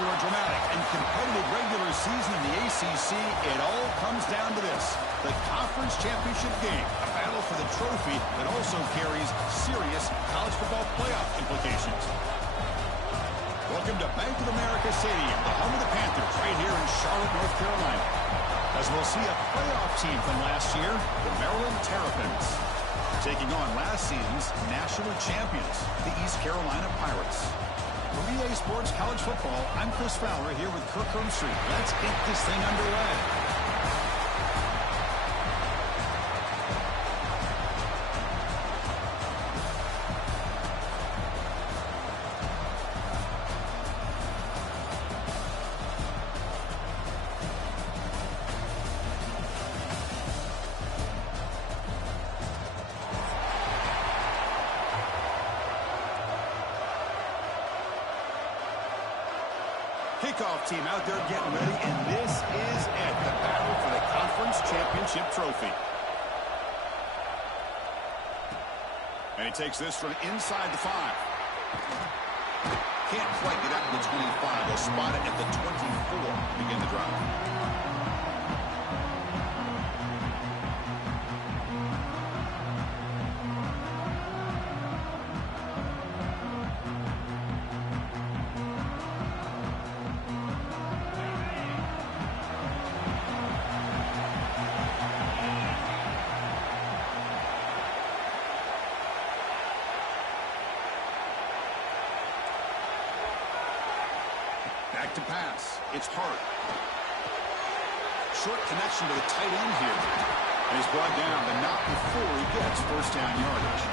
After a dramatic and competitive regular season in the ACC, it all comes down to this: the conference championship game, a battle for the trophy that also carries serious college football playoff implications. Welcome to Bank of America Stadium, the home of the Panthers, right here in Charlotte, North Carolina. As we'll see a playoff team from last year, the Maryland Terrapins, taking on last season's national champions, the East Carolina Pirates. For EA Sports College Football, I'm Chris Fowler here with Kirk Hermstreet. Let's get this thing underway. Kickoff team out there getting ready, and this is it, the battle for the conference championship trophy. And he takes this from inside the 5. Can't quite get out to the 25. They'll spot it at the 24. Begin the drive. Back to pass. It's Hart. Short connection to the tight end here. And he's brought down, but not before he gets first down yardage.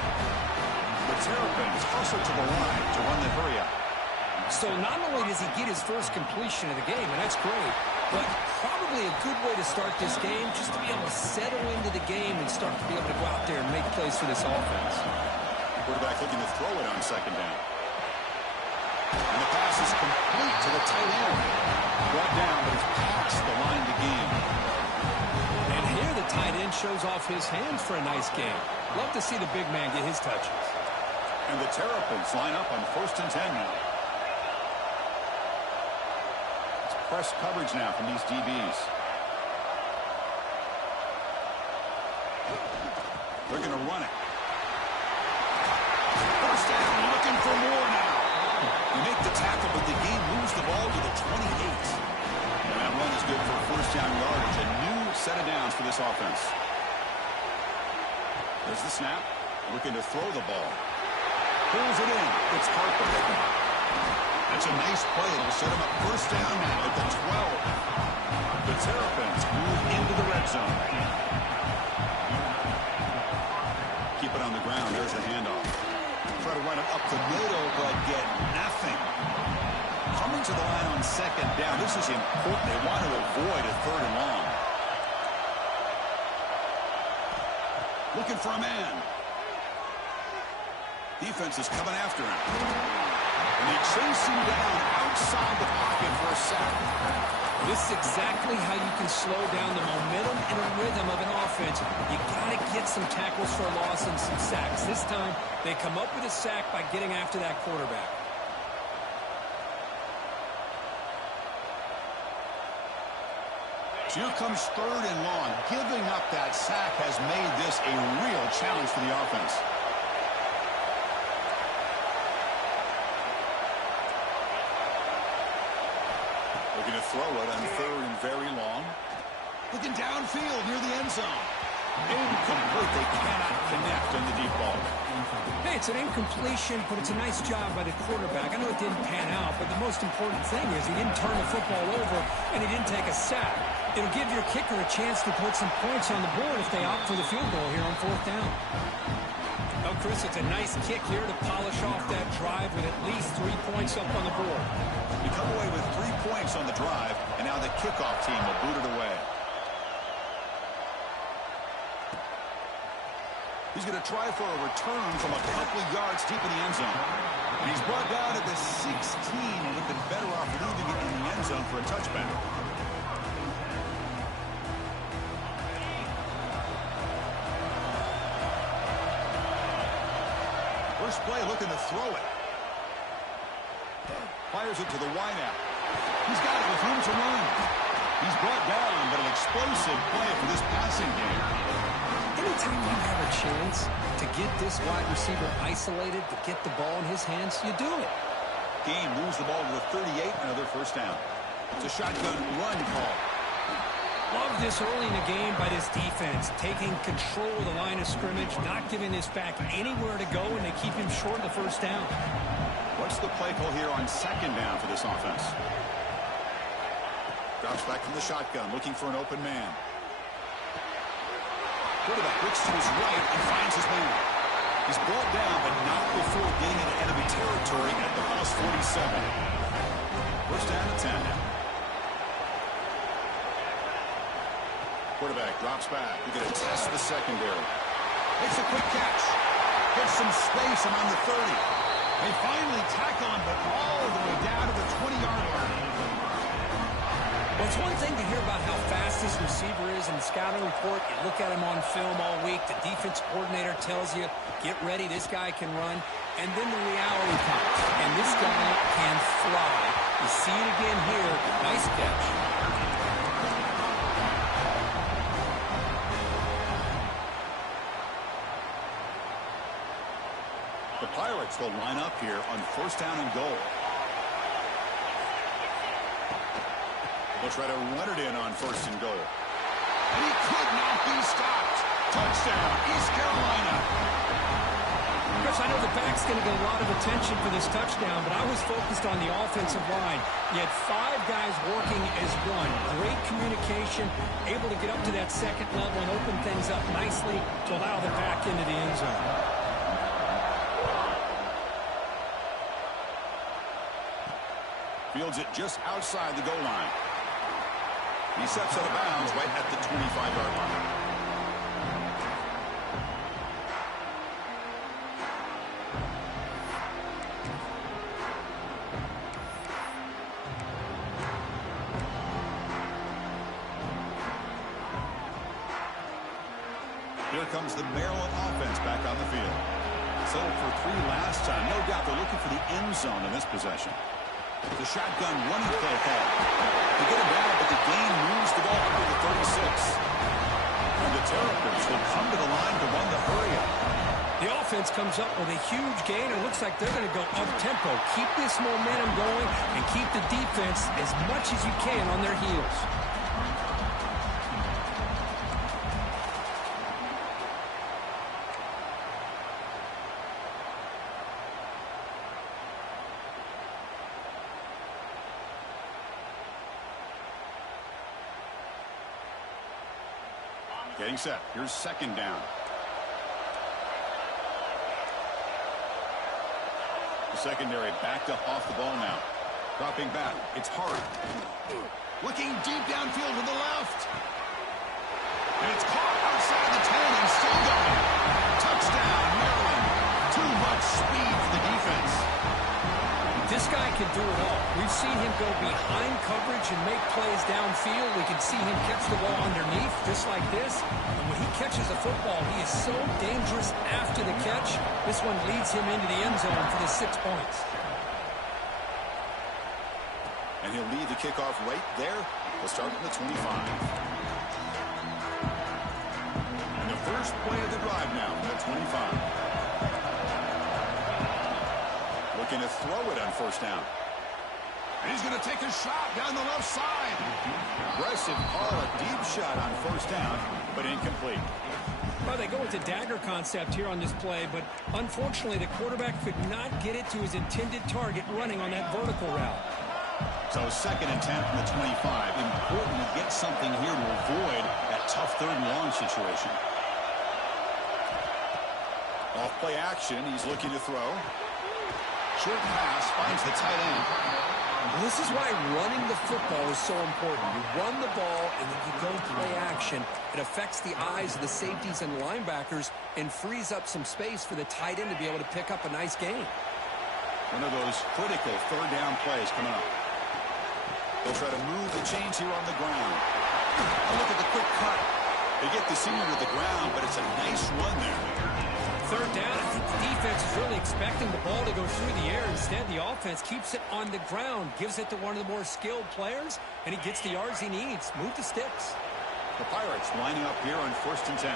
The Terrapins hustle to the line to run the hurry up. So not only does he get his first completion of the game, and that's great, but probably a good way to start this game, just to be able to settle into the game and start to be able to go out there and make plays for this offense. Quarterback looking to throw it on second down. And the pass is complete to the tight end. Brought down, but he's past the line to gain. And here the tight end shows off his hands for a nice game. Love to see the big man get his touches. And the Terrapins line up on 1st and 10 now. It's press coverage now from these DBs. They're going to run it. First down, looking for more now. You make the tackle, but the game moves the ball to the 28. And that run is good for first down yardage. A new set of downs for this offense. There's the snap. Looking to throw the ball. Pulls it in. It's Harper. That's a nice play. It'll set him up first down now at the 12. The Terrapins move into the red zone. Keep it on the ground. There's the handoff. Try to run it up the middle, but get nothing. Coming to the line on second down. This is important. They want to avoid a 3rd and long. Looking for a man. Defense is coming after him. And they chase him down outside the pocket for a sack. This is exactly how you can slow down the momentum and a rhythm of an offense. You got to get some tackles for a loss and some sacks. This time, they come up with a sack by getting after that quarterback. Here comes 3rd and long. Giving up that sack has made this a real challenge for the offense. Looking to throw it on 3rd and very long. Looking downfield near the end zone. Incomplete. They cannot connect on the deep ball. Hey, it's an incompletion, but it's a nice job by the quarterback. I know it didn't pan out, but the most important thing is he didn't turn the football over and he didn't take a sack. It'll give your kicker a chance to put some points on the board if they opt for the field goal here on 4th down. Oh, Chris, it's a nice kick here to polish off that drive with at least 3 points up on the board. You come away with 3 points on the drive, and now the kickoff team will boot it away. He's going to try for a return from a couple yards deep in the end zone. And he's brought down at the 16. Looking better off leaving it in the end zone for a touchback. First play looking to throw it. Fires it to the wideout. He's got it with room to run. He's brought down, but an explosive play for this passing game. Anytime you have a chance to get this wide receiver isolated, to get the ball in his hands, you do it. Game moves the ball to the 38, another first down. It's a shotgun run call. Love this early in the game by this defense, taking control of the line of scrimmage, not giving this back anywhere to go, and they keep him short of the first down. What's the play call here on second down for this offense? Drops back from the shotgun, looking for an open man. Quarterback looks to his right and finds his man. He's brought down, but not before getting into enemy territory at the plus 47. First down and 10 now. Quarterback drops back. We're going to test the secondary. Makes a quick catch. Gets some space around the 30. They finally tackle him, but all the way down to the 20-yard line. Well, it's one thing to hear about how fast this receiver is in the scouting report. You look at him on film all week. The defense coordinator tells you, get ready, this guy can run. And then the reality comes, and this guy can fly. You see it again here. Nice catch. The Pirates will line up here on first down and goal. They'll try to run it in on first and goal. And he could not be stopped. Touchdown, East Carolina. Chris, I know the back's going to get a lot of attention for this touchdown, but I was focused on the offensive line. You had 5 guys working as one. Great communication, able to get up to that second level and open things up nicely to allow the back into the end zone. Fields it just outside the goal line. He steps out of bounds right at the 25-yard line. Here comes the Maryland offense back on the field. Settled for 3 last time. No doubt they're looking for the end zone in this possession. The shotgun running play call. They get him down, but the gain moves the ball up to the 36. And the Terrapins will come to the line to run the hurry-up. The offense comes up with a huge gain. It looks like they're going to go up-tempo. Keep this momentum going and keep the defense as much as you can on their heels. Getting set. Here's second down. The secondary backed up off the ball now. Dropping back. It's hard. Looking deep downfield to the left. And it's caught outside the 10 and still going. Touchdown, Maryland. Too much speed for the defense. This guy can do it all. We've seen him go behind coverage and make plays downfield. We can see him catch the ball underneath, just like this. And when he catches a football, he is so dangerous after the catch. This one leads him into the end zone for the 6 points. And he'll lead the kickoff right there. We'll start at the 25. And the first play of the drive now from the 25. Looking to throw it on first down. And he's going to take a shot down the left side. Aggressive call, a deep shot on first down, but incomplete. Well, they go with the dagger concept here on this play, but unfortunately the quarterback could not get it to his intended target running on that vertical route. So second and 10 from the 25. Important to get something here to avoid that tough third and long situation. Off play action, he's looking to throw. Short pass finds the tight end. Well, this is why running the football is so important. You run the ball and then you go play action. It affects the eyes of the safeties and linebackers and frees up some space for the tight end to be able to pick up a nice gain. One of those critical third down plays coming up. They'll try to move the chains here on the ground. And look at the quick cut. They get the senior to the ground, but it's a nice run there. Third down, I think the defense is really expecting the ball to go through the air. Instead, the offense keeps it on the ground, gives it to one of the more skilled players, and he gets the yards he needs. Move the sticks. The Pirates lining up here on 1st and 10.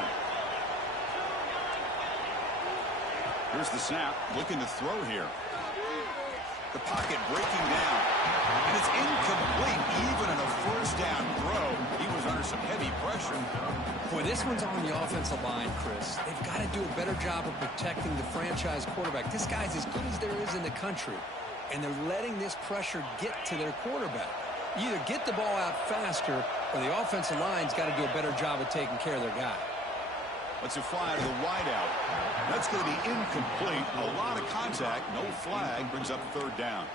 Here's the snap, looking to throw here. The pocket breaking down. And it's incomplete, even in a 1st down throw. He was under some heavy pressure. Boy, this one's on the offensive line, Chris. They've got to do a better job of protecting the franchise quarterback. This guy's as good as there is in the country, and they're letting this pressure get to their quarterback. You either get the ball out faster, or the offensive line's got to do a better job of taking care of their guy. Let's fly to the wideout. That's going to be incomplete. A lot of contact, no flag, brings up 3rd down.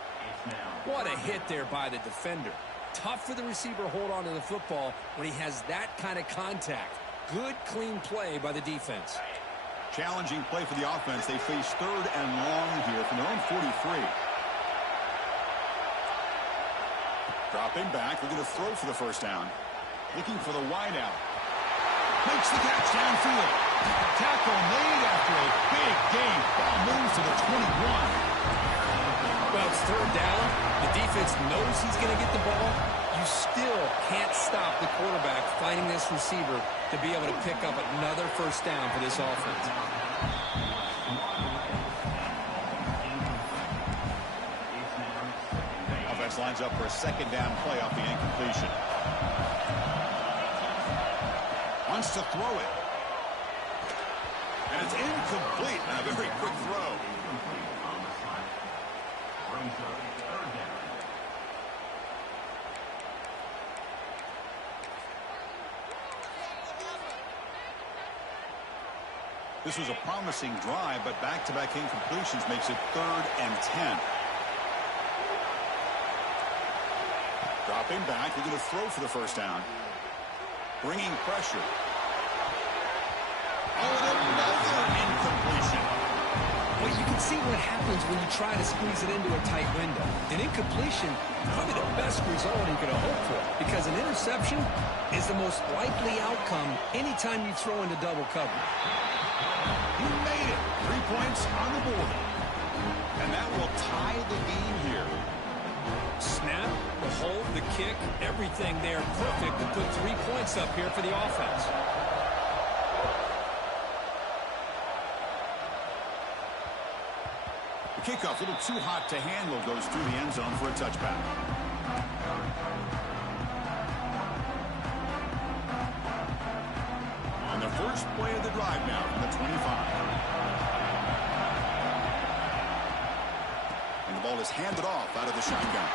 What a hit there by the defender. Tough for the receiver to hold on to the football when he has that kind of contact. Good, clean play by the defense. Challenging play for the offense. They face 3rd and long here from their own 43. Dropping back, looking to throw for the 1st down. Looking for the wideout. Makes the catch downfield. Tackle made after a big gain. Ball moves to the 21. Well, it's 3rd down. The defense knows he's going to get the ball. You still can't stop the quarterback finding this receiver to be able to pick up another 1st down for this offense. Offense lines up for a 2nd down play off the incompletion. Wants to throw it. And it's incomplete. And a very quick throw. This was a promising drive, but back-to-back incompletions makes it 3rd and 10. Dropping back, they're going to throw for the 1st down. Bringing pressure. Oh, another incompletion. Well, you can see what happens when you try to squeeze it into a tight window. An incompletion, probably the best result you could have hoped for, because an interception is the most likely outcome anytime you throw into double cover. He made it. 3 points on the board. And that will tie the game here. Snap, the hold, the kick, everything there perfect to put 3 points up here for the offense. The kickoff, a little too hot to handle, goes through the end zone for a touchback. And the first play of the drive now from the 25. And the ball is handed off out of the shotgun.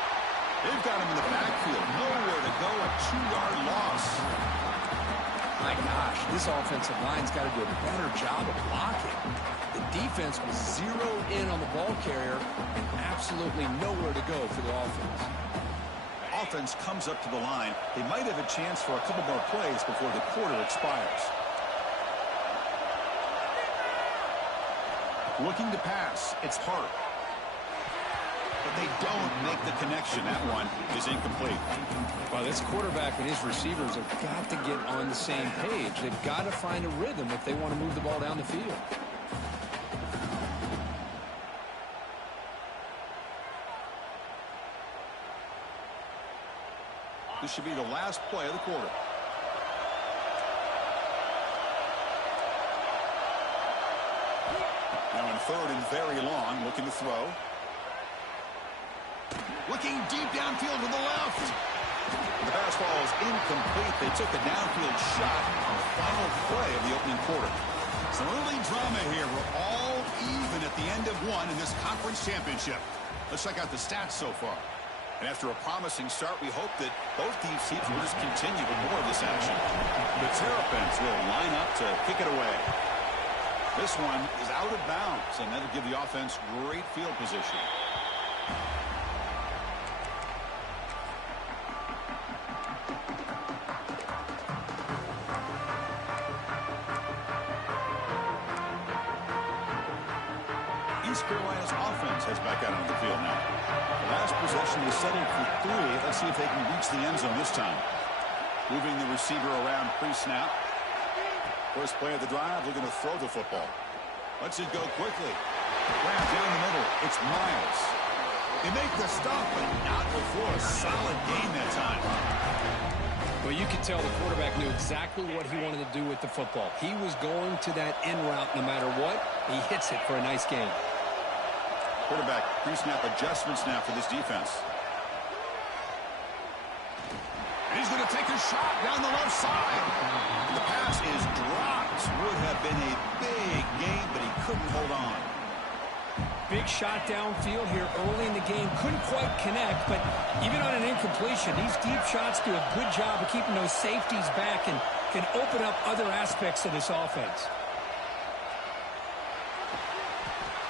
They've got him in the backfield. Nowhere to go. A 2-yard loss. My gosh, this offensive line's got to do a better job of blocking. The defense was zeroed in on the ball carrier and absolutely nowhere to go for the offense. Offense comes up to the line. They might have a chance for a couple more plays before the quarter expires. Looking to pass. It's Hart. But they don't make the connection. That one is incomplete. Well, this quarterback and his receivers have got to get on the same page. They've got to find a rhythm if they want to move the ball down the field. This should be the last play of the quarter. Now in 3rd and very long, looking to throw. Looking deep downfield to the left. The pass ball is incomplete. They took a downfield shot on the final play of the opening quarter. Some early drama here. We're all even at the end of one in this conference championship. Let's check out the stats so far. And after a promising start, we hope that both these teams will just continue with more of this action. The Terrapins will line up to kick it away. This one is out of bounds, and that'll give the offense great field position. East Carolina's offense heads back out on the field now. The last possession was settled for 3. Let's see if they can reach the end zone this time. Moving the receiver around pre-snap. First play of the drive, looking to throw the football. Lets it go quickly. Grab down the middle. It's Miles. They make the stop, but not before a solid gain that time. Well, you could tell the quarterback knew exactly what he wanted to do with the football. He was going to that in route no matter what. He hits it for a nice gain. Quarterback pre-snap adjustments now for this defense. And he's going to take a shot down the left side. And the pass is dropped. Would have been a big gain, but he couldn't hold on. Big shot downfield here early in the game. Couldn't quite connect, but even on an incompletion, these deep shots do a good job of keeping those safeties back and can open up other aspects of this offense.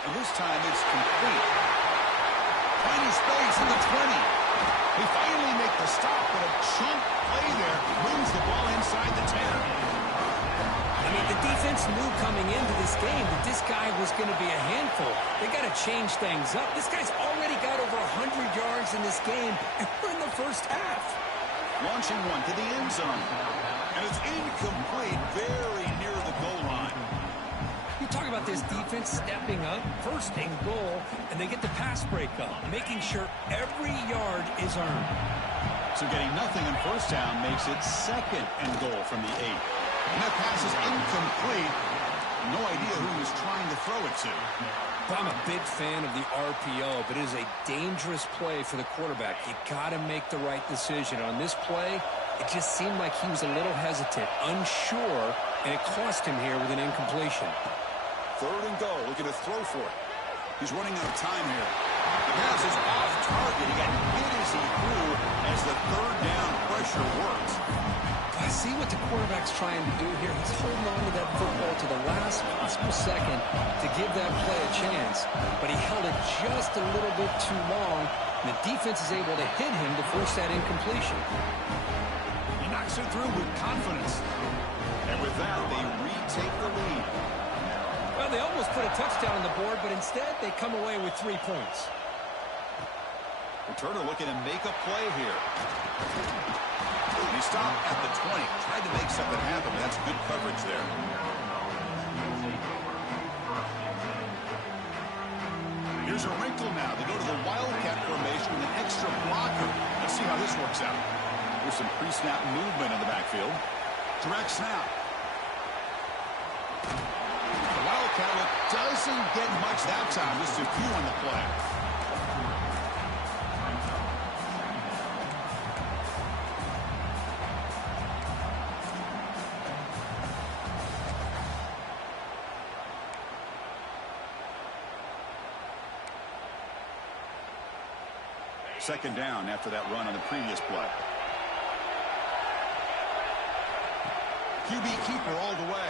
And this time it's complete. Tiny space in the 20. They finally make the stop, but a chunk play there brings the ball inside the 10. I mean, the defense knew coming into this game that this guy was going to be a handful. They got to change things up. This guy's already got over 100 yards in this game, and we're in the first half. Launching one to the end zone. And it's incomplete, very near the goal line. You talk about this defense stepping up, first and goal, and they get the pass break up, making sure every yard is earned. So getting nothing on first down makes it second and goal from the 8. And that pass is incomplete. No idea who he was trying to throw it to. I'm a big fan of the RPO, but it is a dangerous play for the quarterback. You got to make the right decision. On this play, it just seemed like he was a little hesitant, unsure, and it cost him here with an incompletion. Third and goal, looking to throw for it. He's running out of time here. The pass is off target. He got hit as he threw as the third down pressure worked. I see what the quarterback's trying to do here. He's holding on to that football to the last possible second to give that play a chance. But he held it just a little bit too long, and the defense is able to hit him to force that incompletion. He knocks it through with confidence. And with that, they retake the lead. Well, they almost put a touchdown on the board, but instead they come away with 3 points. Returner looking to make a play here. And he stopped at the 20. Tried to make something happen, but that's good coverage there. Here's a wrinkle now. They go to the Wildcat formation with an extra blocker. Let's see how this works out. There's some pre-snap movement in the backfield. Direct snap. The Wildcat doesn't get much that time. Just a few on the play. Second down after that run on the previous play. QB keeper all the way.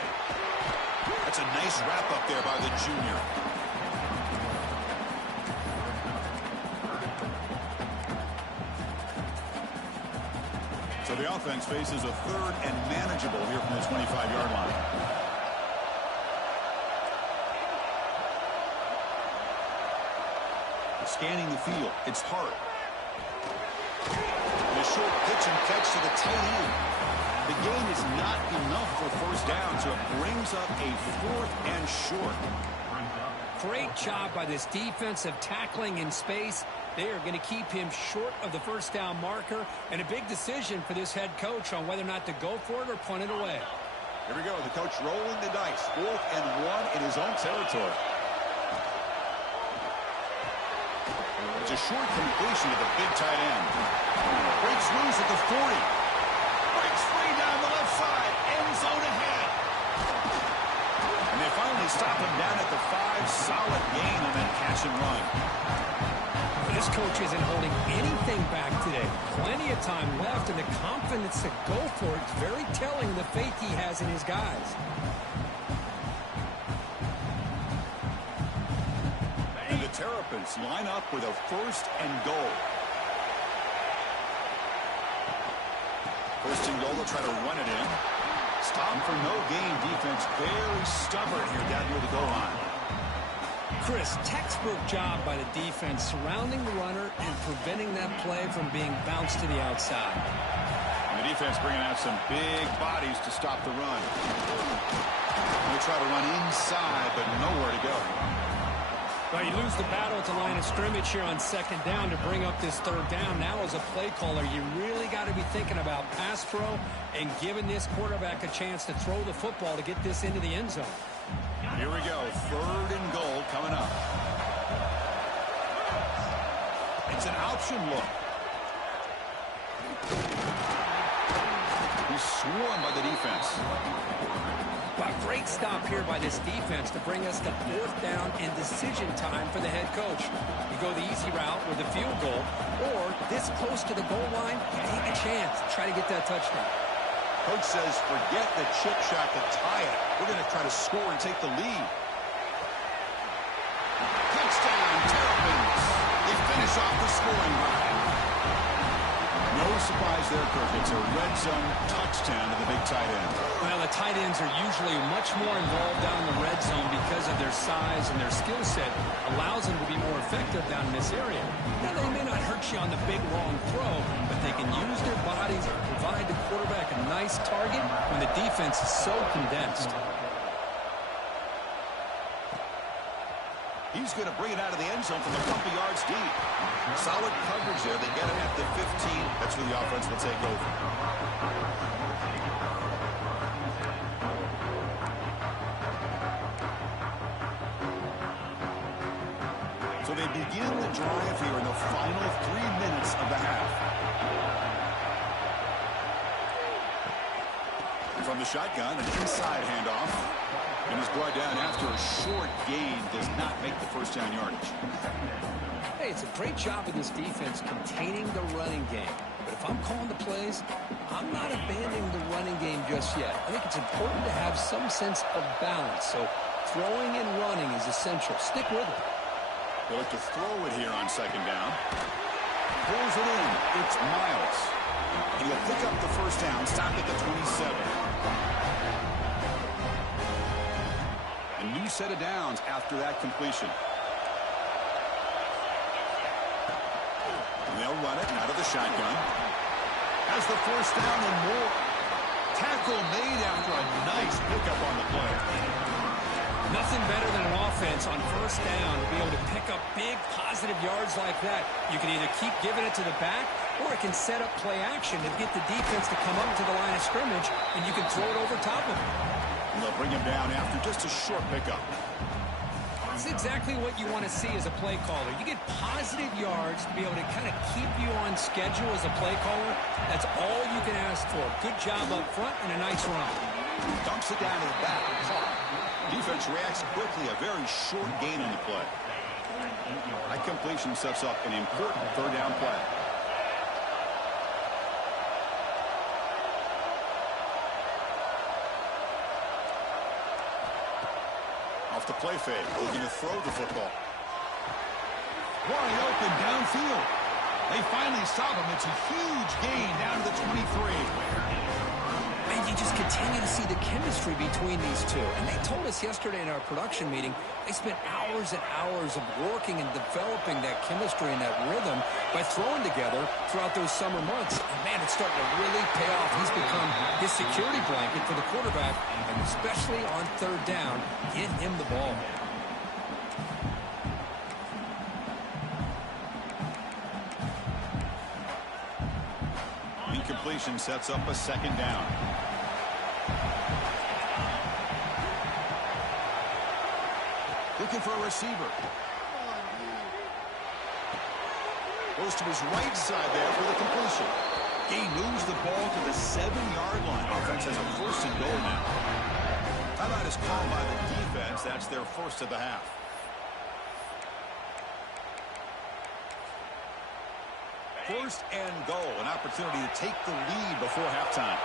That's a nice wrap up there by the junior. So the offense faces a third and manageable here from the 25-yard line. Scanning the field. It's Hart. And a short pitch and catch to the tight end. The gain is not enough for first down, so it brings up a 4th and short. Great job by this defensive tackling in space. They are going to keep him short of the first down marker, and a big decision for this head coach on whether or not to go for it or punt it away. Here we go. The coach rolling the dice. 4th and 1 in his own territory. It's a short completion to the big tight end. Breaks loose at the 40. Breaks free down the left side. End zone ahead. And they finally stop him down at the 5. Solid gain on that catch and run. This coach isn't holding anything back today. Plenty of time left, and the confidence to go for it is very telling of the faith he has in his guys. Terrapins line up with a 1st and goal. 1st and goal, they'll try to run it in. Stop for no gain. Defense very stubborn here down near the goal line. Chris, textbook job by the defense surrounding the runner and preventing that play from being bounced to the outside. And the defense bringing out some big bodies to stop the run. He'll try to run inside, but nowhere to go. Well, you lose the battle at the line of scrimmage here on second down to bring up this third down. Now, as a play caller, you really got to be thinking about pass pro and giving this quarterback a chance to throw the football to get this into the end zone. Here we go. 3rd and goal coming up. It's an option look. He's swarmed by the defense. A great stop here by this defense to bring us to 4th down and decision time for the head coach. You go the easy route with a field goal, or this close to the goal line, take a chance. Try to get that touchdown. Coach says, forget the chip shot to tie it. We're going to try to score and take the lead. Touchdown, Terrapins. They finish off the scoring drive. No surprise there, Kirk. It's a red zone touchdown to the big tight end. Well, the tight ends are usually much more involved down in the red zone because of their size and their skill set allows them to be more effective down in this area. Now, they may not hurt you on the big, long throw, but they can use their bodies to provide the quarterback a nice target when the defense is so condensed. He's going to bring it out of the end zone from a couple yards deep. Solid coverage there. They get him at the 15. That's where the offense will take over. So they begin the drive here in the final 3 minutes of the half. From the shotgun, an inside handoff. And he's brought down after a short gain. Does not make the first down yardage. Hey, it's a great job of this defense containing the running game. But if I'm calling the plays, I'm not abandoning the running game just yet. I think it's important to have some sense of balance. So throwing and running is essential. Stick with it. They look to throw it here on second down. Pulls it in. It's Miles. And he'll pick up the first down. Stop at the 27. A new set of downs after that completion. And they'll run it out of the shotgun. Has the first down and more. Tackle made after a nice pickup on the play. Nothing better than an offense on first down to be able to pick up big positive yards like that. You can either keep giving it to the back, or it can set up play action to get the defense to come up to the line of scrimmage, and you can throw it over top of it. And they'll bring him down after just a short pickup. That's exactly what you want to see as a play caller. You get positive yards to be able to kind of keep you on schedule as a play caller. That's all you can ask for. Good job up front and a nice run. Dumps it down to the back. Defense reacts quickly. A very short gain on the play. That completion sets up an important third down play. Off the play fake, looking to throw the football. Wide open downfield. They finally stop him. It's a huge gain down to the 23. Man, you just continue to see the chemistry between these two. And they told us yesterday in our production meeting, they spent hours and hours of working and developing that chemistry and that rhythm by throwing together throughout those summer months. And man, it's starting to really pay off. He's become his security blanket for the quarterback, and especially on third down, get him the ball. Incompletion sets up a second down. Looking for a receiver. Goes to his right side there for the completion. He moves the ball to the 7-yard line. Offense has a first and goal now. Timeout is called by the defense. That's their first of the half. First and goal, an opportunity to take the lead before halftime.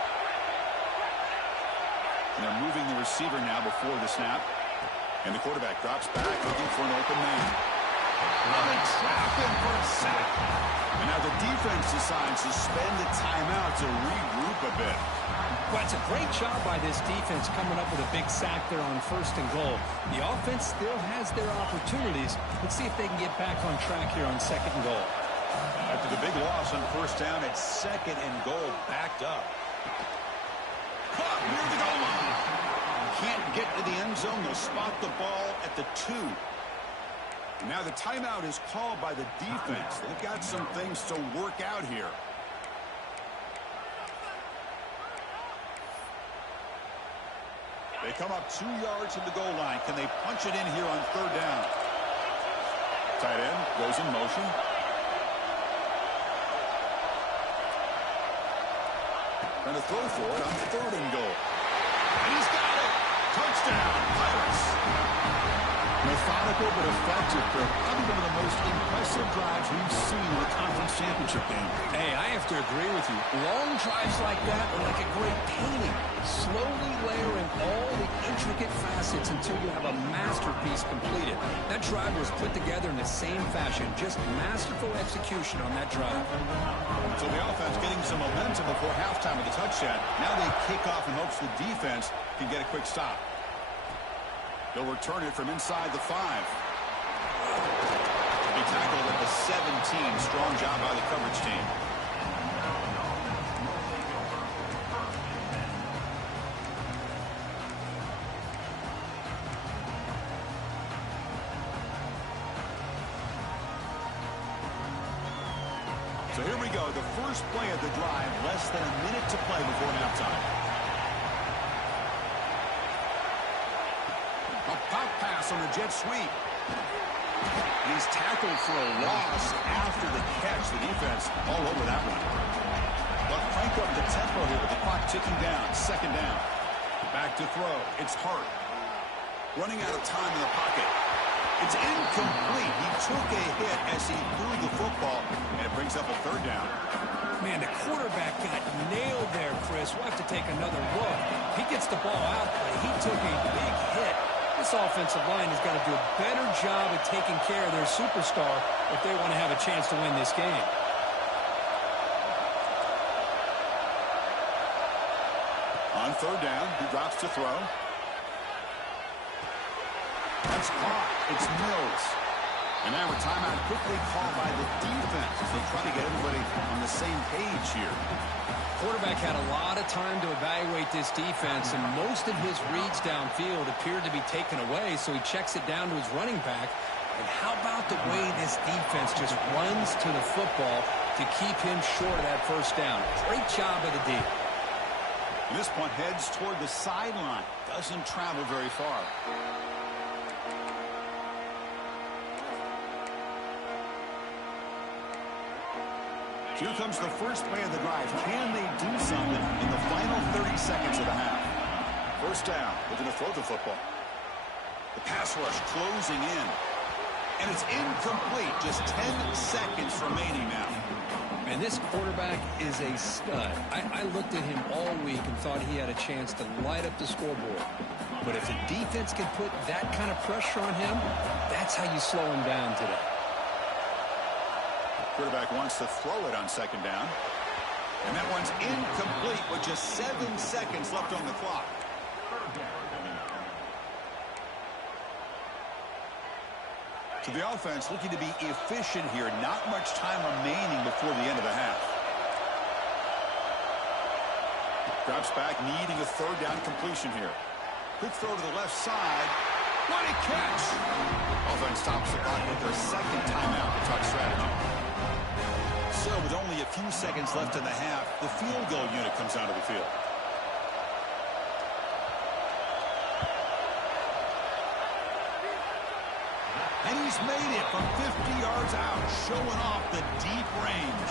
And they're moving the receiver now before the snap. And the quarterback drops back looking for an open man. Running trap in for a sack. And now the defense decides to spend the timeout to regroup a bit. Well, it's a great job by this defense coming up with a big sack there on first and goal. The offense still has their opportunities. Let's see if they can get back on track here on second and goal. After the big loss on first down, it's second and goal, backed up. Caught near the goal line. can't get to the end zone. They'll spot the ball at the 2. Now the timeout is called by the defense. They've got some things to work out here. They come up 2 yards from the goal line. Can they punch it in here on 3rd down? Tight end goes in motion. Going to throw for it on 3rd and goal. And he's got it. Touchdown, Pirates. Methodical but effective for probably one of the most impressive drives we've seen in the conference championship game. Hey, I have to agree with you. Long drives like that are like a great painting. Slowly layering all the intricate facets until you have a masterpiece completed. That drive was put together in the same fashion. Just masterful execution on that drive. So the offense getting some momentum before halftime with the touchdown. Now they kick off in hopes the defense can get a quick stop. They'll return it from inside the 5. He tackled at the 17. Strong job by the coverage team. So here we go. The first play of the drive. Less than a minute to play before halftime. A pop pass on the jet sweep. And he's tackled for a loss after the catch. The defense all over that one. But crank up the tempo here with the clock ticking down. 2nd down. Back to throw. It's Hart. Running out of time in the pocket. It's incomplete. He took a hit as he threw the football, and it brings up a 3rd down. Man, the quarterback got nailed there, Chris. We'll have to take another look. He gets the ball out, but he took a big hit. This offensive line has got to do a better job of taking care of their superstar if they want to have a chance to win this game. On 3rd down, he drops to throw. That's caught. It's Mills. And now a timeout quickly called by the defense as they try to get everybody on the same page here. Quarterback had a lot of time to evaluate this defense, and most of his reads downfield appeared to be taken away, so he checks it down to his running back. And how about the way this defense just runs to the football to keep him short of that 1st down? Great job of the D. And this one heads toward the sideline. Doesn't travel very far. Here comes the first play of the drive. Can they do something in the final 30 seconds of the half? 1st down. They're going to throw the football. The pass rush closing in. And it's incomplete. Just 10 seconds remaining now. And this quarterback is a stud. I looked at him all week and thought he had a chance to light up the scoreboard. But if the defense can put that kind of pressure on him, that's how you slow him down today. Quarterback wants to throw it on 2nd down. And that one's incomplete with just 7 seconds left on the clock. So the offense looking to be efficient here. Not much time remaining before the end of the half. Drops back, needing a 3rd down completion here. Quick throw to the left side. What a catch! Offense stops the clock with their 2nd timeout to talk strategy. So with only a few seconds left in the half, the field goal unit comes out of the field. And he's made it from 50 yards out, showing off the deep range.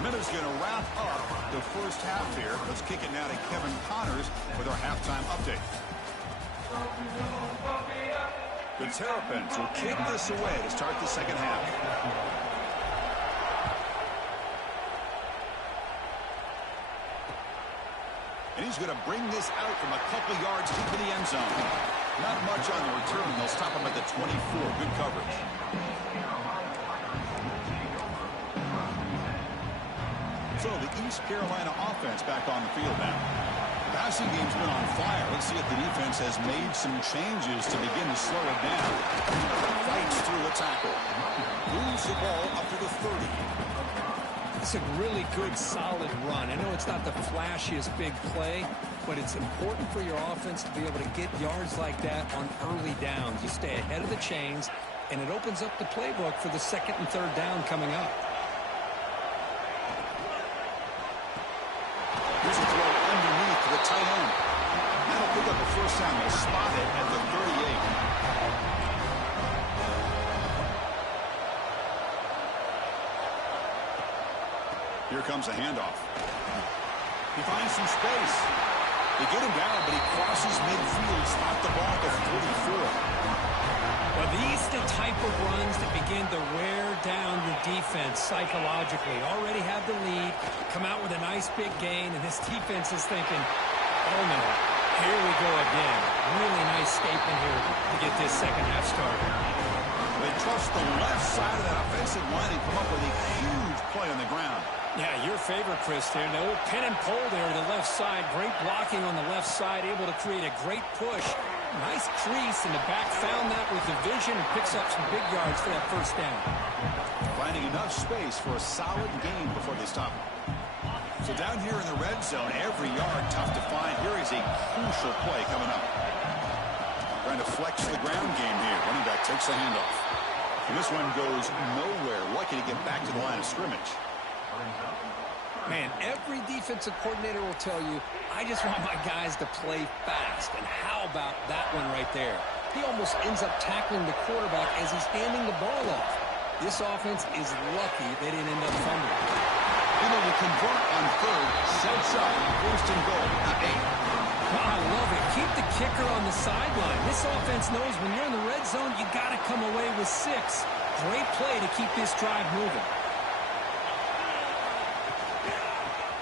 Miller's going to wrap up the 1st half here. Let's kick it now to Kevin Connors with our halftime update. The Terrapins will kick this away to start the 2nd half. And he's going to bring this out from a couple yards deep in the end zone. Not much on the return. They'll stop him at the 24. Good coverage. So the East Carolina offense back on the field now. The passing game's been on fire. Let's see if the defense has made some changes to begin to slow it down. Fights through a tackle. Moves the ball up to the 30. It's a really good, solid run. I know it's not the flashiest big play, but it's important for your offense to be able to get yards like that on early downs. You stay ahead of the chains, and it opens up the playbook for the second and third down coming up. Here's a throw underneath to the tight end. That'll pick up a first down. They'll spot it at the 38. Here comes a handoff. He finds some space. They get him down, but he crosses midfield, spot the ball at the 44. Well, these are the type of runs that begin to wear down your defense psychologically. Already have the lead, come out with a nice big gain, and this defense is thinking, oh no, here we go again. Really nice statement here to get this second half started. They trust the left side of that offensive line and come up with a huge play on the ground. Yeah, your favorite, Chris, there. The old pin and pull there to the left side. Great blocking on the left side, able to create a great push. Nice crease in the back, found that with the vision and picks up some big yards for that first down. Finding enough space for a solid gain before they stop. So down here in the red zone, every yard tough to find. Here is a crucial play coming up. Trying to flex the ground game here. Running back takes the handoff. And this one goes nowhere. Lucky to get back to the line of scrimmage. Man, every defensive coordinator will tell you, I just want my guys to play fast. And how about that one right there? He almost ends up tackling the quarterback as he's handing the ball off. This offense is lucky they didn't end up fumbling. Able to convert on third, sets up first and goal at 8. Well, I love it. Keep the kicker on the sideline. This offense knows when you're in the red zone, you got to come away with 6. Great play to keep this drive moving.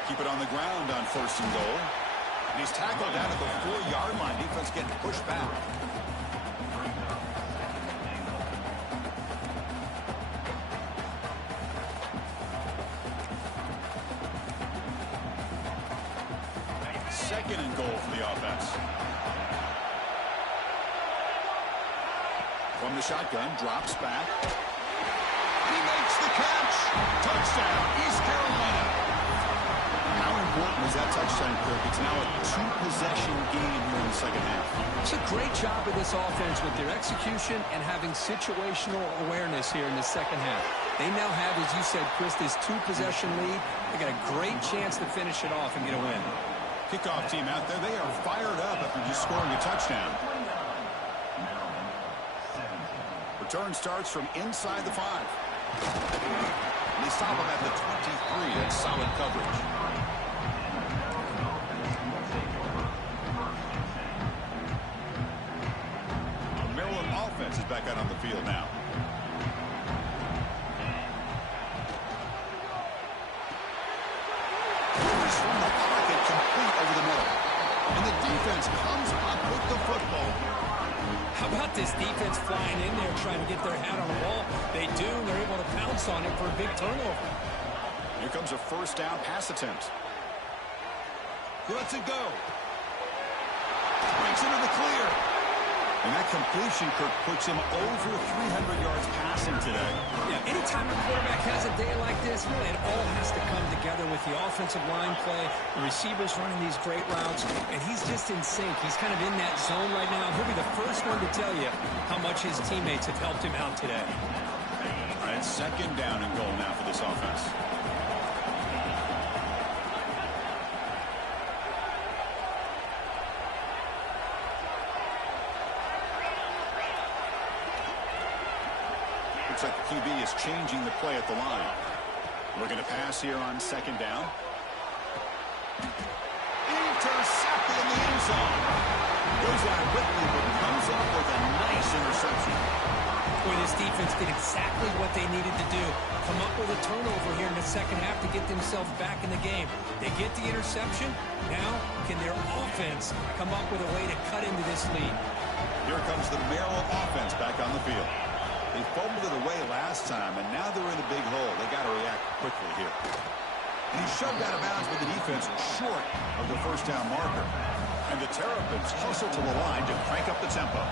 Keep it on the ground on first and goal. And he's tackled down at the 4-yard line. Defense getting pushed back. Second and goal for the offense. From the shotgun, drops back. He makes the catch. Touchdown, East Carolina. How important was that touchdown, Kirk? It's now a 2-possession game here in the second half. It's a great job of this offense with their execution and having situational awareness here in the second half. They now have, as you said, Chris, this 2-possession lead. They got a great chance to finish it off and get a win. Kickoff team out there. They are fired up after just scoring a touchdown. Return starts from inside the 5. And they stop him at the 23. That's solid coverage. The Maryland offense is back out on the field now. Moves from the pocket, complete over the middle. And the defense comes up with the football. How about this defense flying in there trying to get their hat on the ball? They do, and they're able to pounce on it for a big turnover. Here comes a first down pass attempt. He lets it go. Breaks into the clear. And that completion, Kirk, puts him over 300 yards passing today. Yeah, anytime a quarterback has a day like this, really it all has to come together with the offensive line play, the receivers running these great routes, and he's just in sync. He's kind of in that zone right now. He'll be the first one to tell you how much his teammates have helped him out today. All right, second down and goal now for this offense. Looks like the QB is changing the play at the line. Looking to pass here on second down. Intercepted in the end zone. Goes out quickly, but comes up with a nice interception. Boy, this defense did exactly what they needed to do. Come up with a turnover here in the second half to get themselves back in the game. They get the interception. Now, can their offense come up with a way to cut into this lead? Here comes the Maryland offense back on the field. They fumbled it away last time, and now they're in a big hole. They got to react quickly here. And he's shoved out of bounds with the defense short of the first down marker. And the Terrapins hustle to the line to crank up the tempo.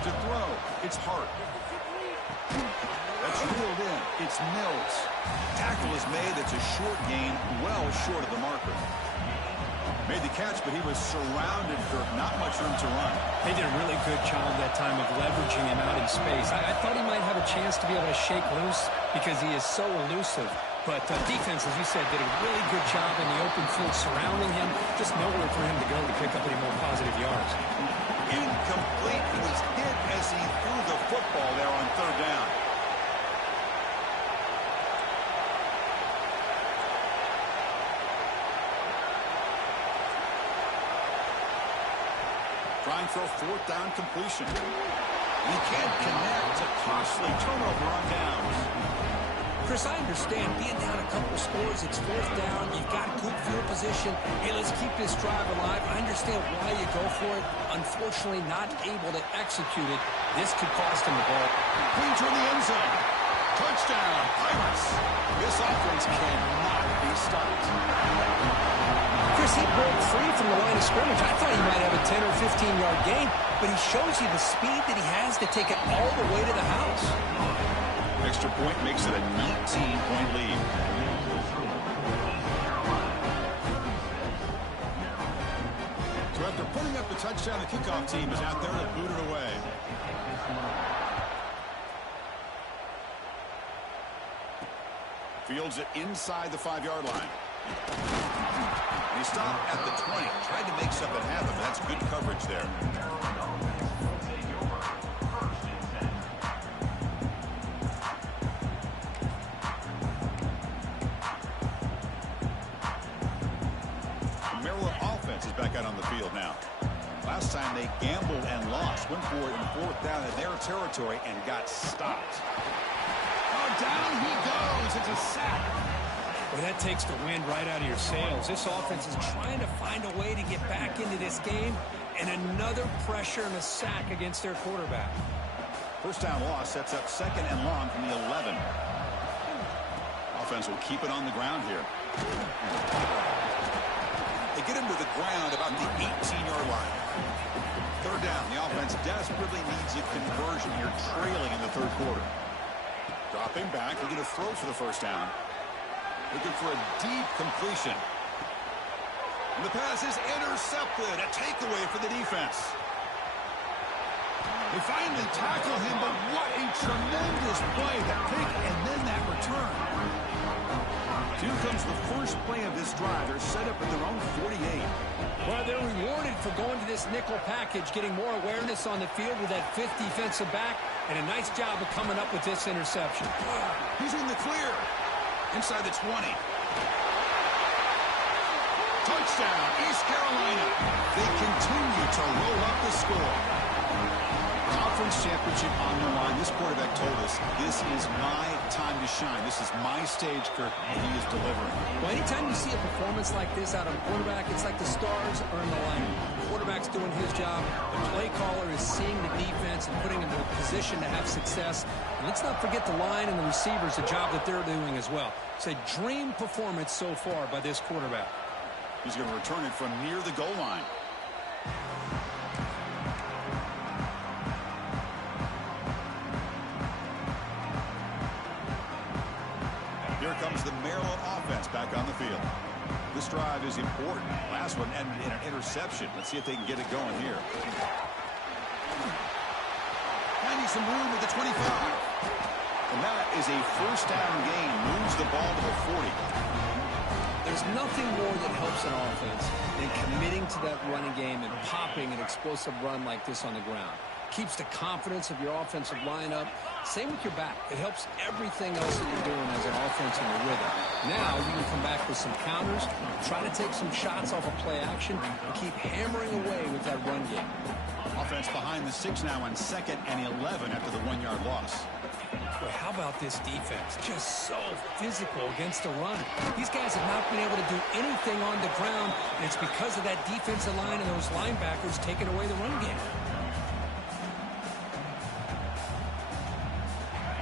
To throw, it's Hart. That's reeled in. It's Mills. Tackle is made. It's a short gain, well short of the marker. Made the catch, but he was surrounded for not much room to run. They did a really good job that time of leveraging him out in space. I thought he might have a chance to be able to shake loose because he is so elusive. But defense, as you said, did a really good job in the open field surrounding him. Just nowhere for him to go to pick up any more positive yards. Incomplete. He was hit as he threw the football there on third down. Trying for a fourth down completion. He can't connect. A costly turnover on downs. Chris, I understand being down a couple scores, it's fourth down, you've got good field position. Hey, let's keep this drive alive. I understand why you go for it. Unfortunately, not able to execute it. This could cost him the ball. Clean toward the end zone. Touchdown, Pirates. This offense cannot be stopped. Chris, he broke free from the line of scrimmage. I thought he might have a 10 or 15-yard gain, but he shows you the speed that he has to take it all the way to the house. Extra point makes it a 19-point lead. So after putting up the touchdown, the kickoff team is out there to boot it away. Fields it inside the 5-yard line. And he stopped at the 20. Tried to make something happen, but that's good coverage there. Back out on the field now. Last time they gambled and lost. Went for it in fourth down in their territory and got stopped. Oh, down he goes. It's a sack. Well, that takes the wind right out of your sails. This offense is trying to find a way to get back into this game, and another pressure and a sack against their quarterback. First down loss sets up second and long from the 11. Offense will keep it on the ground here. They get him to the ground about the 18-yard line. Third down. The offense desperately needs a conversion here, trailing in the third quarter. Dropping back. Looking to throw for the first down. Looking for a deep completion. And the pass is intercepted. A takeaway for the defense. They finally tackle him, but what a tremendous play. That pick and then that return. Here comes the first play of this drive. They're set up at their own 48. Well, they're rewarded for going to this nickel package, getting more awareness on the field with that fifth defensive back, and a nice job of coming up with this interception. He's in the clear. Inside the 20. Touchdown, East Carolina. They continue to roll up the score. Conference championship on the line. This quarterback told us, this is my time to shine. This is my stage, Kirk, and he is delivering. Well, anytime you see a performance like this out of a quarterback, it's like the stars are in the line. The quarterback's doing his job. The play caller is seeing the defense and putting them in a position to have success. And let's not forget the line and the receivers, the job that they're doing as well. It's a dream performance so far by this quarterback. He's going to return it from near the goal line. Here comes the Maryland offense back on the field. This drive is important. Last one ended in an interception. Let's see if they can get it going here. Finding some room at the 25. And that is a first down gain. Moves the ball to the 40. There's nothing more that helps an offense than committing to that running game and popping an explosive run like this on the ground. Keeps the confidence of your offensive lineup. Same with your back. It helps everything else that you're doing as an offense in the rhythm. Now you can come back with some counters, try to take some shots off of play action, and keep hammering away with that run game. Offense behind the 6 now on 2nd and 11 after the 1-yard loss. Boy, how about this defense? Just so physical against the run. These guys have not been able to do anything on the ground, and it's because of that defensive line and those linebackers taking away the run game.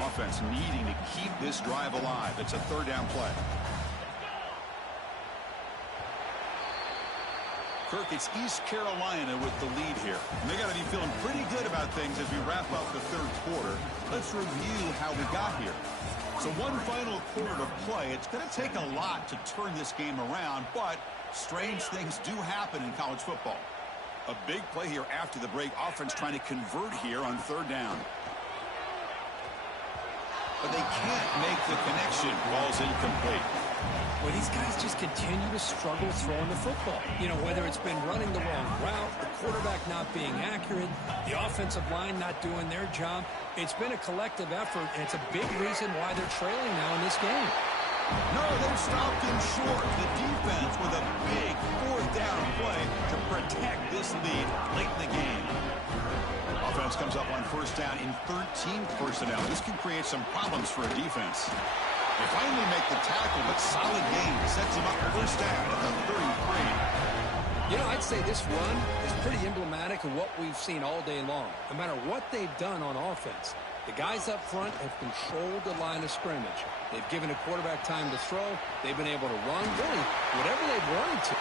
Offense needing to keep this drive alive. It's a third down play. Kirk, it's East Carolina with the lead here. And they got to be feeling pretty good about things as we wrap up the third quarter. Let's let's review how we got here. So one final quarter to play. It's going to take a lot to turn this game around, but strange things do happen in college football. A big play here after the break. Offense trying to convert here on third down. But they can't make the connection. Ball's incomplete. Well, these guys just continue to struggle throwing the football. You know, whether it's been running the wrong route, the quarterback not being accurate, the offensive line not doing their job. It's been a collective effort, and it's a big reason why they're trailing now in this game. No, they've stopped him short. The defense with a big fourth down play to protect this lead late in the game. Offense comes up on first down in 13 personnel. This can create some problems for a defense. They finally make the tackle, but solid gain sets them up first down at the 33. You know, I'd say this run is pretty emblematic of what we've seen all day long. No matter what they've done on offense, the guys up front have controlled the line of scrimmage. They've given a quarterback time to throw. They've been able to run, really, whatever they've wanted to.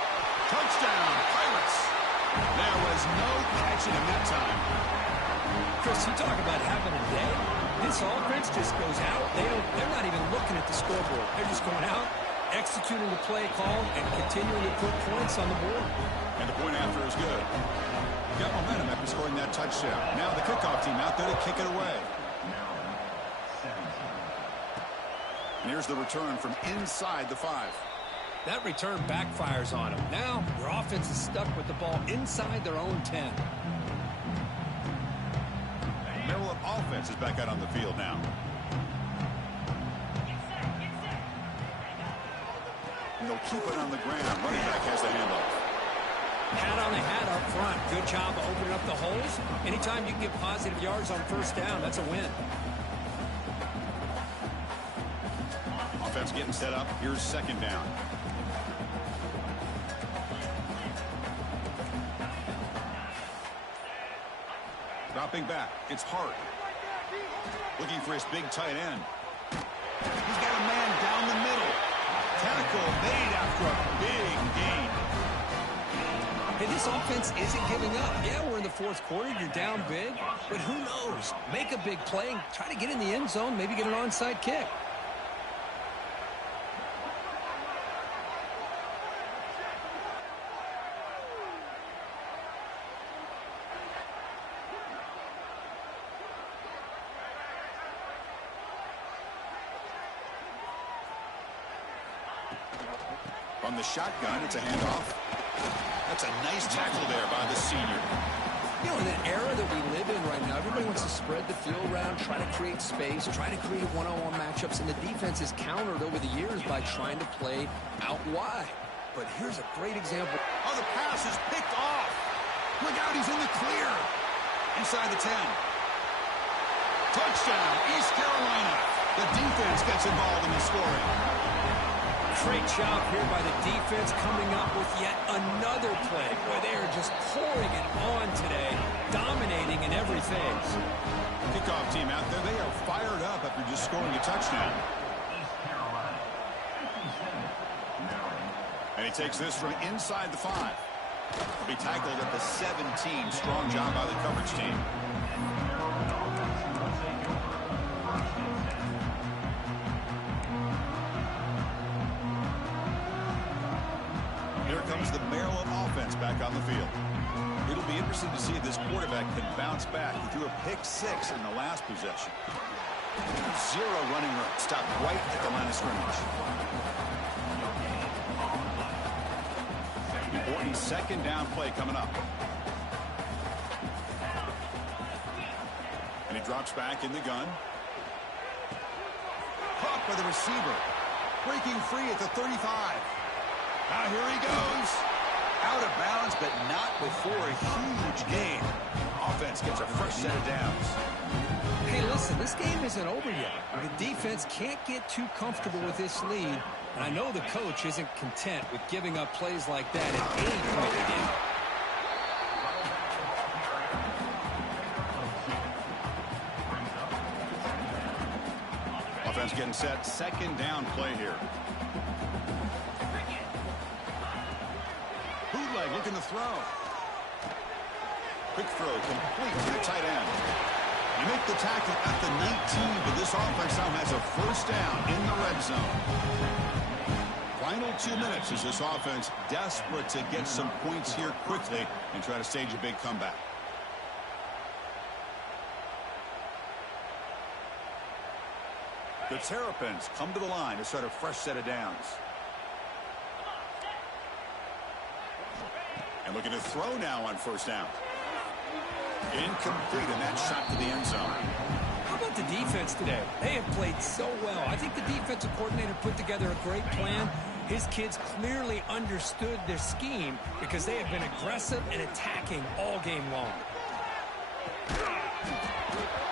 Touchdown, Pirates. There was no catching him that time. Chris, you talk about having a day. This offense just goes out. They're not even looking at the scoreboard. They're just going out, executing the play call, and continuing to put points on the board. And the point after is good. Got momentum after scoring that touchdown. Now the kickoff team out there to kick it away. And here's the return from inside the 5. That return backfires on them. Now their offense is stuck with the ball inside their own 10. Maryland offense is back out on the field now. And they'll keep it on the ground. Running back has the handoff. Hat on the hat up front. Good job of opening up the holes. Anytime you can get positive yards on first down, that's a win. Offense getting set up. Here's second down. Dropping back. It's Hart. Looking for his big tight end. He's got a man down the middle. Tackle made after a big gain. Hey, this offense isn't giving up. Yeah, we're in the fourth quarter. You're down big. But who knows? Make a big play. Try to get in the end zone. Maybe get an onside kick. On the shotgun, it's a handoff. That's a nice tackle there by the senior. You know, in an era that we live in right now, everybody wants to spread the field around, try to create space, try to create one-on-one matchups, and the defense is countered over the years by trying to play out wide. But here's a great example. Oh, the pass is picked off. Look out, he's in the clear. Inside the 10. Touchdown, East Carolina. The defense gets involved in the scoring. Great job here by the defense coming up with yet another play. Boy, they are just pouring it on today, dominating in every phase. Kickoff team out there, they are fired up after just scoring a touchdown. And he takes this from inside the 5. He'll be tackled at the 17. Strong job by the coverage team. Here comes the Maryland offense back on the field. It'll be interesting to see if this quarterback can bounce back. He threw a pick-6 in the last possession. 0 running room. Stopped right at the line of scrimmage. Important second down play coming up. And he drops back in the gun. Caught by the receiver. Breaking free at the 35. Now here he goes. Out of bounds, but not before a huge gain. Offense gets a fresh set of downs. Hey, listen, this game isn't over yet. The defense can't get too comfortable with this lead. And I know the coach isn't content with giving up plays like that at any point in the game. Offense getting set. Second down play here. Bootleg looking to throw. Quick throw complete to the tight end. You make the tackle at the 19, but this offense now has a first down in the red zone. Final 2 minutes as this offense desperate to get some points here quickly and try to stage a big comeback. The Terrapins come to the line to start a fresh set of downs. And looking to throw now on first down. Incomplete, and that shot to the end zone. How about the defense today? They have played so well. I think the defensive coordinator put together a great plan. His kids clearly understood their scheme because they have been aggressive and attacking all game long.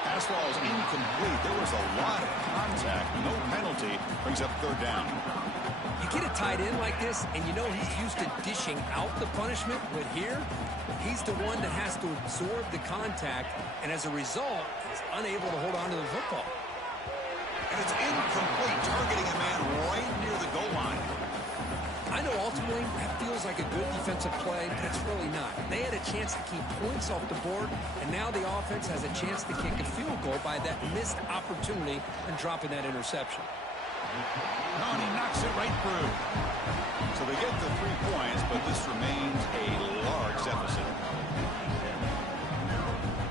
Pass ball is incomplete. There was a lot of contact. No penalty. Brings up third down. You get a tight end like this, and you know he's used to dishing out the punishment, but here, he's the one that has to absorb the contact, and as a result, he's unable to hold on to the football. And it's incomplete, targeting a man right near the goal line. I know ultimately that feels like a good defensive play, but it's really not. They had a chance to keep points off the board, and now the offense has a chance to kick a field goal by that missed opportunity and dropping that interception. Oh, and he knocks it right through. So they get the 3 points, but this remains a large deficit.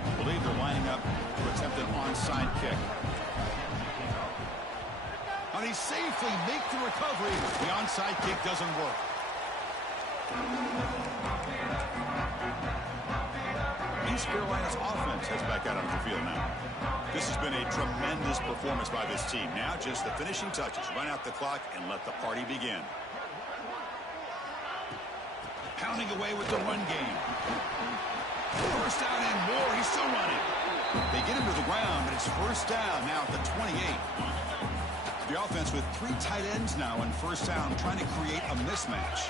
I believe they're lining up to attempt an onside kick. And he safely makes the recovery. The onside kick doesn't work. East Carolina's offense heads back out onto the field now. This has been a tremendous performance by this team. Now just the finishing touches. Run out the clock and let the party begin. Pounding away with the run game. First down and more. He's still running. They get him to the ground, but it's first down now at the 28. The offense with 3 tight ends now on first down, trying to create a mismatch.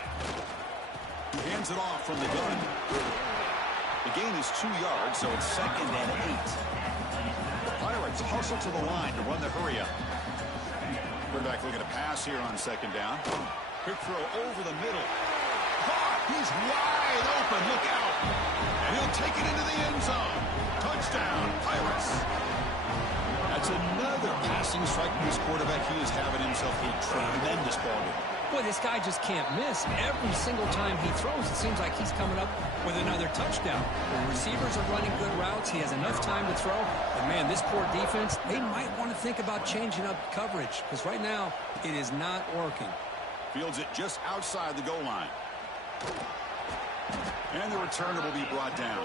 He hands it off from the gun. The gain is 2 yards, so it's second and 8. The Pirates hustle to the line to run the hurry up. Quarterback looking to pass here on second down. Quick throw over the middle. Caught! He's wide open. Look out! And he'll take it into the end zone. Touchdown, Pirates. That's another passing strike for this quarterback. He is having himself a tremendous ball game. Boy, this guy just can't miss. Every single time he throws, it seems like he's coming up with another touchdown. The receivers are running good routes. He has enough time to throw. And, man, this poor defense, they might want to think about changing up coverage because right now it is not working. Fields it just outside the goal line. And the returner will be brought down.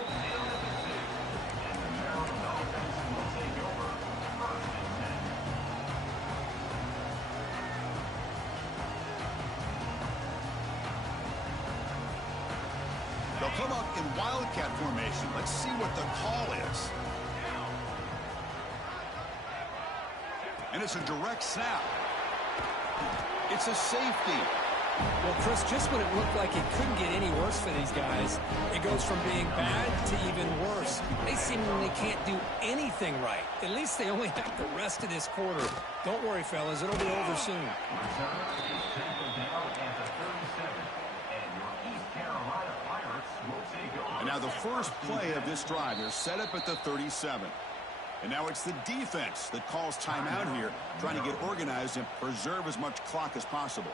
They'll come up in wildcat formation. Let's see what the call is. And it's a direct snap. It's a safety. Well, Chris, just when it looked like it couldn't get any worse for these guys, it goes from being bad to even worse. They seemingly can't do anything right. At least they only have the rest of this quarter. Don't worry, fellas. It'll be over soon. And now the first play of this drive is set up at the 37. And now it's the defense that calls timeout here, trying to get organized and preserve as much clock as possible.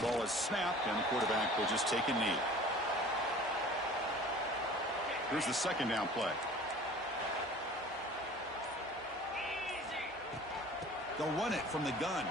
Ball is snapped, and the quarterback will just take a knee. Here's the second down play. They'll run it from the gun.